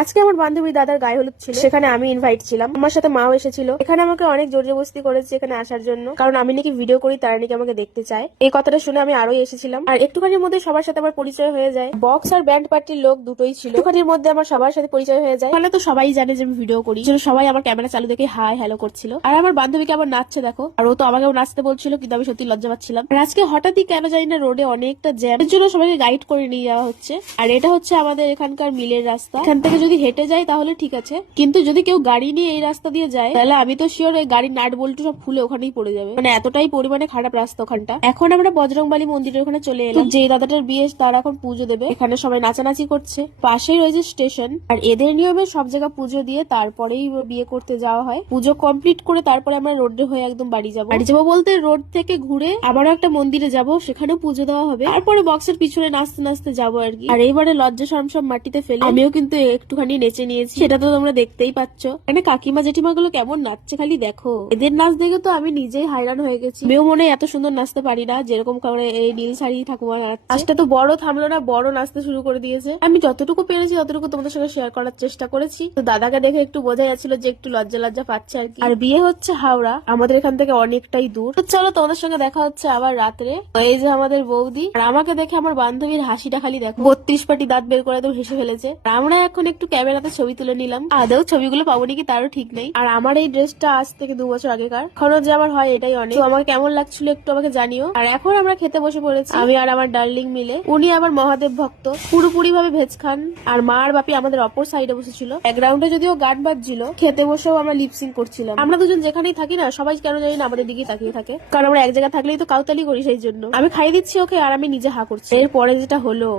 আজকে আমার বান্ধবী দাদার গায়ে হলুদ ছিল, সেখানে আমি ইনভাইট ছিলাম, আমার সাথে মাও এসেছিল। এখানে আমাকে অনেক জোর জবরদস্তি করেছে এখানে আসার জন্য, কারণ আমি নাকি ভিডিও করি, তারা নাকি আমাকে দেখতে চায়। এই কথাটা শুনে আমি আরোই এসেছিলাম। আর একটুখানির মধ্যে সবার সাথে আমার পরিচয় হয়ে যায়। বক্স আর ব্যান্ড পার্টির লোক দুটোই ছিল, একটুখানির মধ্যে আমার সবার সাথে পরিচয় হয়ে যায়। তাহলে তো সবাই জানে যে আমি ভিডিও করি, সবাই আমার ক্যামেরা চালু দেখে হাই হ্যালো করছিল। আর আমার বান্ধবীকে আবার নাচছে দেখো, আর ও তো আমাকেও নাচতে বলছিল, কিন্তু আমি সত্যি লজ্জা পাচ্ছিলাম। আর আজকে হঠাৎই কেন জানি না রোডে অনেকটা জ্যাম, এর জন্য সবাইকে গাইড করে নিয়ে যাওয়া হচ্ছে। আর এটা হচ্ছে আমাদের এখানকার মিলের রাস্তা। এখান থেকে যদি হেঁটে যায় তাহলে ঠিক আছে, কিন্তু যদি কেউ গাড়ি নিয়ে এই রাস্তা দিয়ে যায় তাহলে আমি তো শিওর এই গাড়ির নাট বল্টু সব খুলে ওখানেই পড়ে যাবে, মানে এতটাই পরিমাণে খারাপ রাস্তা ওখানটা। এখন আমরা বজরংবালী মন্দিরের ওখানে চলে এলাম। যে দাদাটার বিয়ে তারা এখন পুজো দেবে, এখানে সবাই নাচানাচি করছে, পাশেই রয়েছে স্টেশন। আর এদের নিয়মে সব জায়গা পুজো দিয়ে তারপরেই বিয়ে করতে যাওয়া হয়। পুজো কমপ্লিট করে তারপরে আমরা রোডে হয়ে একদম বাড়ি যাবো বলতে রোড থেকে ঘুরে আবারও একটা মন্দিরে যাব, সেখানেও পুজো দেওয়া হবে। তারপরে বক্সের পিছনে নাচতে নাচতে যাবো আর কি। আর এইবারে লজ্জা শরম সব মাটিতে ফেলে আমিও কিন্তু একটুখানি নেচে নিয়েছি, সেটা তো তোমরা দেখতেই পাচ্ছ। মানে কাকিমা জেঠিমা গুলো কেমন নাচছে খালি দেখো, এদের নাচ দেখে তো আমি নিজেই হায়রান হয়ে গেছি। আমিও মনে এত সুন্দর নাচতে পারি না, যেরকম করে এই নীল শাড়ি ঠাকুমা নাচছে। আজটা তো বড় থামলো না, বড় নাচতে শুরু করে দিয়েছে। আমি যতটুকু পেরেছি ততটুকু তোমাদের সঙ্গে শেয়ার করার চেষ্টা করেছি। তো দাদাকে দেখে একটু বোঝা যাচ্ছিল যে একটু লজ্জা লজ্জা পাচ্ছে আর কি। আর বিয়ে হচ্ছে হাওড়া, আমাদের এখান থেকে অনেকটাই দূর। তো চলো তোমাদের সঙ্গে দেখা হচ্ছে আবার রাত্রে। এই যে আমাদের বৌদি, আর আমাকে দেখে আমার বান্ধবীর হাসিটা খালি দেখো, 32 পাটি দাঁত বের করে একদম হেসে ফেলেছে। আমরা এখন একটু ক্যামেরাতে ছবি তুলে নিলাম, আদৌ ছবিগুলো পাবো নাকি তারও ঠিক নেই। আর আমার এই ড্রেসটা আজ থেকে 2 বছর আগেকার, এখনো যে আমার হয় এটাই অনেক। তো আমার কেমন লাগছিল একটু আমাকে জানিও। আর এখন আমরা খেতে বসে পড়েছি, আমি আর আমার ডার্লিং মিলে। উনি আবার মহাদেব ভক্ত, পুরোপুরি ভাবে ভেজ খান। আর মা আর বাপি আমাদের অপর সাইডে বসেছিল। ব্যাকগ্রাউন্ডে যদিও গান বাজছিল, খেতে বসেও আমরা লিপসিং করছিলাম। আমরা দুজন যেখানেই থাকি না, সবাই কেন জানি না আমাদের দিকেই তাকিয়ে থাকে, কারণ আমরা এক জায়গায় থাকলেই তো কাউতালি করি, সেই জন্য। আমি খাইয়ে দিচ্ছি ওকে আর আমি নিজে হা করছি। এরপরে যেটা হলো